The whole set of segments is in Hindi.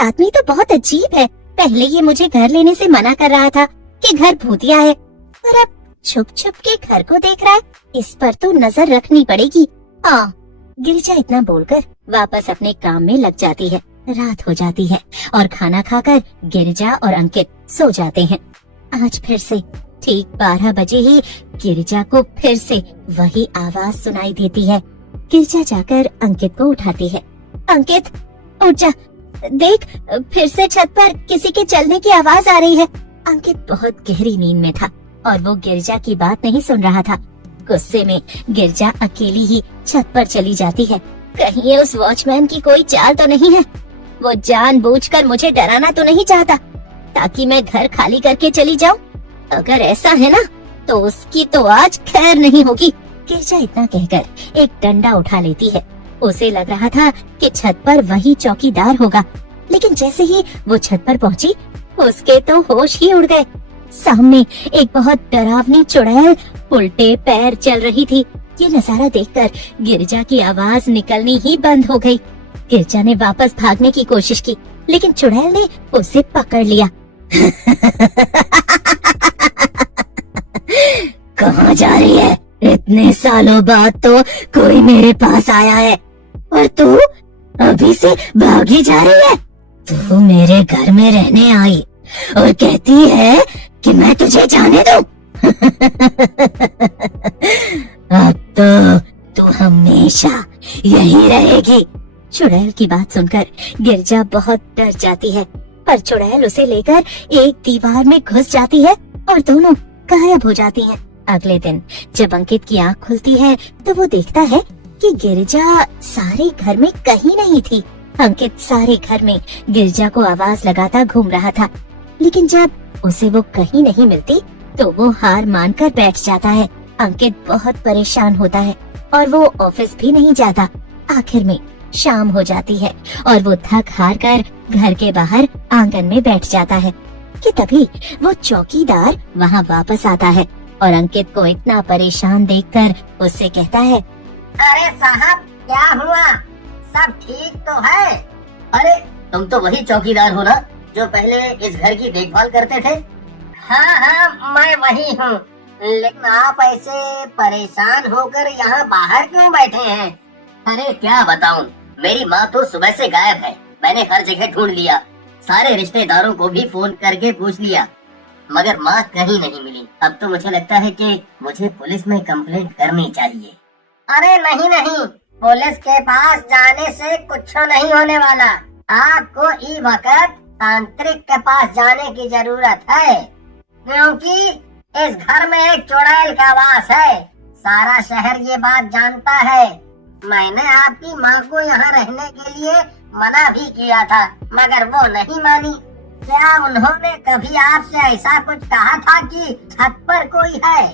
आदमी तो बहुत अजीब है। पहले ये मुझे घर लेने से मना कर रहा था कि घर भूतिया है, और अब छुप छुप के घर को देख रहा है। इस पर तो नजर रखनी पड़ेगी। गिरिजा इतना बोलकर वापस अपने काम में लग जाती है। रात हो जाती है और खाना खाकर गिरिजा और अंकित सो जाते हैं। आज फिर से ठीक 12 बजे ही गिरिजा को फिर से वही आवाज सुनाई देती है। गिरिजा जाकर अंकित को उठाती है। अंकित, उठ जा, देख फिर से छत पर किसी के चलने की आवाज आ रही है। अंकित बहुत गहरी नींद में था और वो गिरिजा की बात नहीं सुन रहा था। गुस्से में गिरिजा अकेली ही छत पर चली जाती है। कहीं उस वॉचमैन की कोई चाल तो नहीं है? वो जानबूझकर मुझे डराना तो नहीं चाहता ताकि मैं घर खाली करके चली जाऊं? अगर ऐसा है ना तो उसकी तो आज खैर नहीं होगी। गिरिजा इतना कहकर एक डंडा उठा लेती है। उसे लग रहा था कि छत पर वही चौकीदार होगा, लेकिन जैसे ही वो छत पर पहुंची उसके तो होश ही उड़ गए। सामने एक बहुत डरावनी चुड़ैल उल्टे पैर चल रही थी। ये नजारा देखकर गिरिजा की आवाज निकलनी ही बंद हो गई। गिरिजा ने वापस भागने की कोशिश की, लेकिन चुड़ैल ने उसे पकड़ लिया। कहाँ जा रही है? इतने सालों बाद तो कोई मेरे पास आया है और तू अभी से भागी जा रही है। तू मेरे घर में रहने आई और कहती है कि मैं तुझे जाने दूं। अब तो तू हमेशा यही रहेगी। चुड़ैल की बात सुनकर गिरिजा बहुत डर जाती है, पर चुड़ैल उसे लेकर एक दीवार में घुस जाती है और दोनों गायब हो जाती हैं। अगले दिन जब अंकित की आँख खुलती है तो वो देखता है कि गिरिजा सारे घर में कहीं नहीं थी। अंकित सारे घर में गिरिजा को आवाज लगाता घूम रहा था, लेकिन जब उसे वो कहीं नहीं मिलती तो वो हार मानकर बैठ जाता है। अंकित बहुत परेशान होता है और वो ऑफिस भी नहीं जाता। आखिर में शाम हो जाती है और वो थक हार कर घर के बाहर आंगन में बैठ जाता है कि तभी वो चौकीदार वहाँ वापस आता है और अंकित को इतना परेशान देखकर उससे कहता है, अरे साहब, क्या हुआ? सब ठीक तो है? अरे तुम तो वही चौकीदार हो ना जो पहले इस घर की देखभाल करते थे? हाँ, मैं वही हूँ। लेकिन आप ऐसे परेशान होकर यहाँ बाहर क्यों बैठे हैं? अरे क्या बताऊं, मेरी माँ तो सुबह से गायब है। मैंने हर जगह ढूंढ लिया, सारे रिश्तेदारों को भी फोन करके पूछ लिया, मगर माँ कहीं नहीं मिली। अब तो मुझे लगता है कि मुझे पुलिस में कंप्लेंट करनी चाहिए। अरे नहीं, पुलिस के पास जाने से कुछ नहीं होने वाला। आपको इस वक्त तांत्रिक के पास जाने की जरूरत है, क्योंकि इस घर में एक चुड़ैल का वास है। सारा शहर ये बात जानता है। मैंने आपकी माँ को यहाँ रहने के लिए मना भी किया था, मगर वो नहीं मानी। क्या उन्होंने कभी आपसे ऐसा कुछ कहा था कि छत पर कोई है?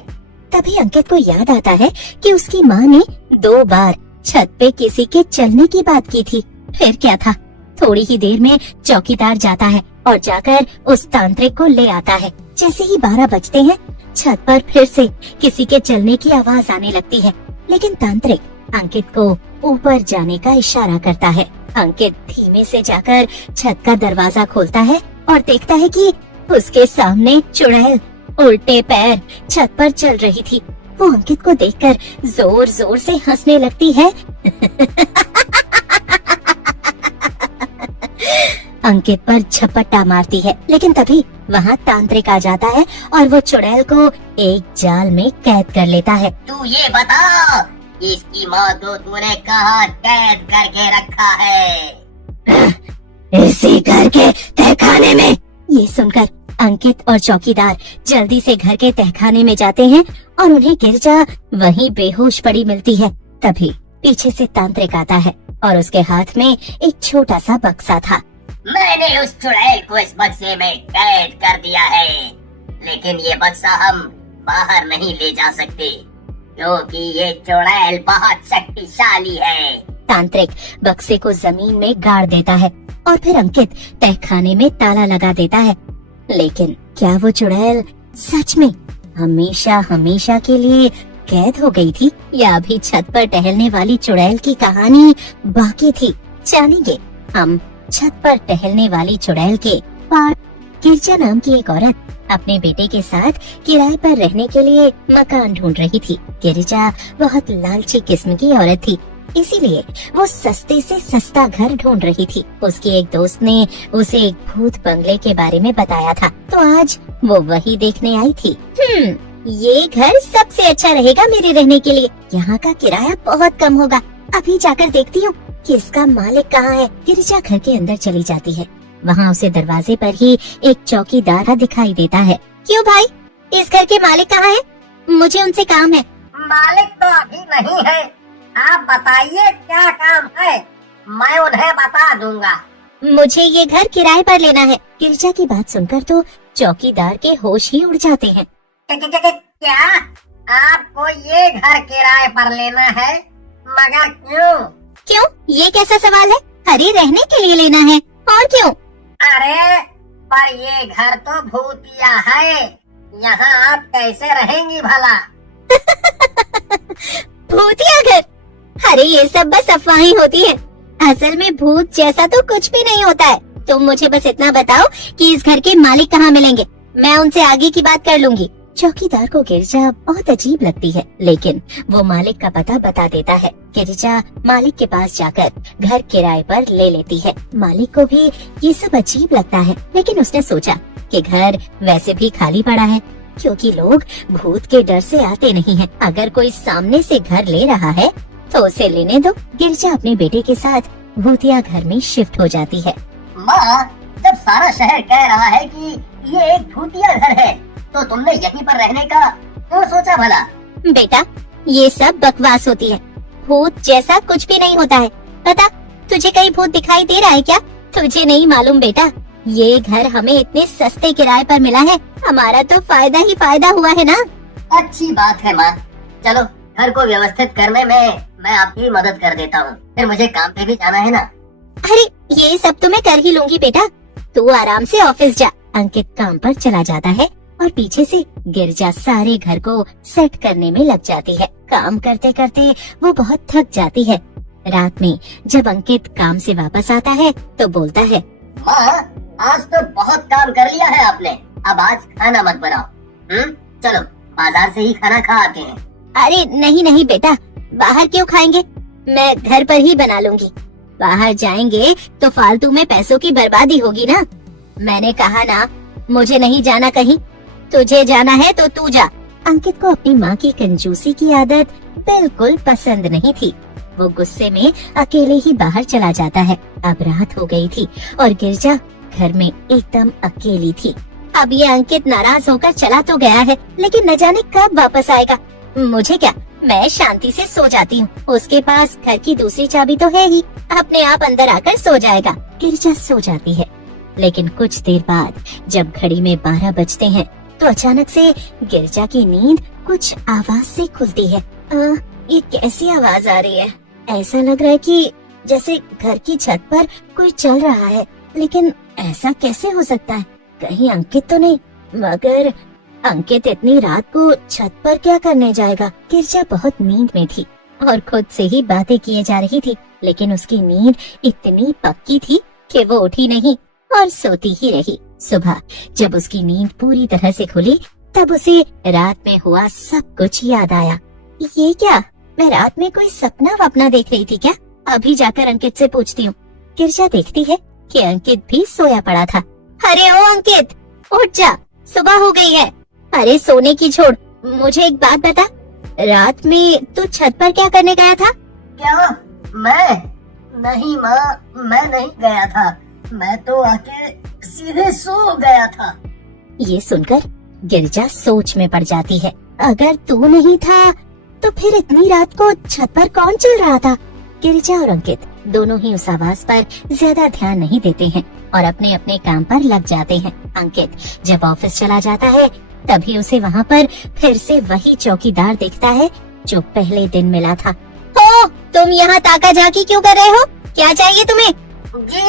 तभी अंकित को याद आता है कि उसकी माँ ने 2 बार छत पे किसी के चलने की बात की थी। फिर क्या था, थोड़ी ही देर में चौकीदार जाता है और जाकर उस तांत्रिक को ले आता है। जैसे ही 12 बजते हैं, छत पर फिर से किसी के चलने की आवाज आने लगती है, लेकिन तांत्रिक अंकित को ऊपर जाने का इशारा करता है। अंकित धीमे से जाकर छत का दरवाजा खोलता है और देखता है कि उसके सामने चुड़ैल उल्टे पैर छत पर चल रही थी। वो अंकित को देखकर जोर जोर से हंसने लगती है। अंकित पर झपट्टा मारती है, लेकिन तभी वहाँ तांत्रिक आ जाता है और वो चुड़ैल को एक जाल में कैद कर लेता है। तू ये बता, इसकी माँ को तूने कहाँ कैद करके रखा है? इसी घर के तहखाने में। ये सुनकर अंकित और चौकीदार जल्दी से घर के तहखाने में जाते हैं और उन्हें गिरिजा वहीं बेहोश पड़ी मिलती है। तभी पीछे से तांत्रिक आता है और उसके हाथ में एक छोटा सा बक्सा था। मैंने उस चुड़ैल को इस बक्से में कैद कर दिया है, लेकिन ये बक्सा हम बाहर नहीं ले जा सकते क्योंकि ये चुड़ैल बहुत शक्तिशाली है। तांत्रिक बक्से को जमीन में गाड़ देता है और फिर अंकित तहखाने में ताला लगा देता है। लेकिन क्या वो चुड़ैल सच में हमेशा हमेशा के लिए कैद हो गई थी, या अभी छत पर टहलने वाली चुड़ैल की कहानी बाकी थी? जानेंगे हम छत पर टहलने वाली चुड़ैल के पास गिरजा नाम की एक औरत अपने बेटे के साथ किराए पर रहने के लिए मकान ढूंढ रही थी। गिरजा बहुत लालची किस्म की औरत थी, इसीलिए वो सस्ते से सस्ता घर ढूंढ रही थी। उसके एक दोस्त ने उसे एक भूत बंगले के बारे में बताया था, तो आज वो वही देखने आई थी। ये घर सबसे अच्छा रहेगा मेरे रहने के लिए। यहाँ का किराया बहुत कम होगा। अभी जाकर देखती हूँ कि इसका मालिक कहाँ है। गिरजा घर के अंदर चली जाती है। वहाँ उसे दरवाजे पर ही एक चौकीदार दिखाई देता है। क्यों भाई, इस घर के मालिक कहाँ है? मुझे उनसे काम है। मालिक तो अभी नहीं है, आप बताइए क्या काम है, मैं उन्हें बता दूंगा। मुझे ये घर किराए पर लेना है। गिरजा की बात सुनकर तो चौकीदार के होश ही उड़ जाते हैं। क्या आपको ये घर किराए पर लेना है? मगर क्यों? क्यों, ये कैसा सवाल है? अरे रहने के लिए लेना है, और क्यों? अरे पर ये घर तो भूतिया है, यहाँ आप कैसे रहेंगी भला? भूतिया घर? अरे ये सब बस अफवाहें होती है। असल में भूत जैसा तो कुछ भी नहीं होता है। तुम मुझे बस इतना बताओ कि इस घर के मालिक कहाँ मिलेंगे, मैं उनसे आगे की बात कर लूंगी। चौकीदार को गिरजा बहुत अजीब लगती है, लेकिन वो मालिक का पता बता देता है। गिरजा मालिक के पास जाकर घर किराए पर ले लेती है। मालिक को भी ये सब अजीब लगता है, लेकिन उसने सोचा कि घर वैसे भी खाली पड़ा है, क्योंकि लोग भूत के डर से आते नहीं हैं। अगर कोई सामने से घर ले रहा है तो उसे लेने दो। गिरजा अपने बेटे के साथ भूतिया घर में शिफ्ट हो जाती है। माँ, जब सारा शहर कह रहा है कि ये एक भूतिया घर है, तो तुमने यहीं पर रहने का क्यों सोचा भला? बेटा, ये सब बकवास होती है। भूत जैसा कुछ भी नहीं होता है। पता, तुझे कहीं भूत दिखाई दे रहा है क्या? तुझे नहीं मालूम बेटा, ये घर हमें इतने सस्ते किराए पर मिला है, हमारा तो फायदा ही फायदा हुआ है ना। अच्छी बात है माँ, चलो घर को व्यवस्थित करने में मैं आपकी मदद कर देता हूँ, फिर मुझे काम पे भी जाना है ना। अरे ये सब तो मैं कर ही लूंगी बेटा, तू आराम से ऑफिस जा। अंकित काम पर चला जाता है और पीछे से गिरजा सारे घर को सेट करने में लग जाती है। काम करते करते वो बहुत थक जाती है। रात में जब अंकित काम से वापस आता है तो बोलता है, माँ, आज तो बहुत काम कर लिया है आपने, अब आज खाना मत बनाओ। चलो बाजार से ही खाना खा आते हैं। अरे नहीं नहीं बेटा, बाहर क्यों खाएंगे, मैं घर पर ही बना लूंगी। बाहर जाएंगे तो फालतू में पैसों की बर्बादी होगी ना। मैंने कहा ना, मुझे नहीं जाना कहीं, तुझे जाना है तो तू जा। अंकित को अपनी माँ की कंजूसी की आदत बिल्कुल पसंद नहीं थी। वो गुस्से में अकेले ही बाहर चला जाता है। अब रात हो गई थी और गिरजा घर में एकदम अकेली थी। अब ये अंकित नाराज होकर चला तो गया है, लेकिन न जाने कब वापस आएगा। मुझे क्या, मैं शांति से सो जाती हूँ। उसके पास घर की दूसरी चाबी तो है ही, अपने आप अंदर आकर सो जाएगा। गिरजा सो जाती है, लेकिन कुछ देर बाद जब घड़ी में 12 बजते हैं तो अचानक से गिरजा की नींद कुछ आवाज से खुलती है। ये कैसी आवाज आ रही है? ऐसा लग रहा है कि जैसे घर की छत पर कोई चल रहा है, लेकिन ऐसा कैसे हो सकता है? कहीं अंकित तो नहीं? मगर अंकित इतनी रात को छत पर क्या करने जाएगा? गिरजा बहुत नींद में थी और खुद से ही बातें किए जा रही थी, लेकिन उसकी नींद इतनी पक्की थी कि वो उठी नहीं और सोती ही रही। सुबह जब उसकी नींद पूरी तरह से खुली, तब उसे रात में हुआ सब कुछ याद आया। ये क्या, मैं रात में कोई सपना वपना देख रही थी क्या? अभी जाकर अंकित से पूछती हूँ। गिरजा देखती है कि अंकित भी सोया पड़ा था। अरे ओ अंकित, उठ जा, सुबह हो गई है। अरे सोने की छोड़, मुझे एक बात बता, रात में तू छत पर क्या करने गया था? क्या? मैं? नहीं माँ, मैं नहीं गया था, मैं तो आके सीधे सो गया था। ये सुनकर गिरजा सोच में पड़ जाती है। अगर तू नहीं था तो फिर इतनी रात को छत पर कौन चल रहा था? गिरजा और अंकित दोनों ही उस आवाज पर ज्यादा ध्यान नहीं देते हैं और अपने अपने काम पर लग जाते हैं। अंकित जब ऑफिस चला जाता है तभी उसे वहाँ पर फिर से वही चौकीदार दिखता है जो पहले दिन मिला था। हो, तुम यहाँ ताका झाकी क्यों कर रहे हो? क्या चाहिए तुम्हें? जी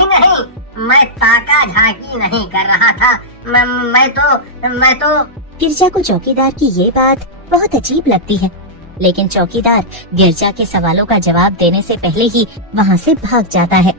नहीं, मैं ताका झाकी नहीं कर रहा था, मैं तो गिरजा को चौकीदार की ये बात बहुत अजीब लगती है, लेकिन चौकीदार गिरजा के सवालों का जवाब देने से पहले ही वहाँ से भाग जाता है।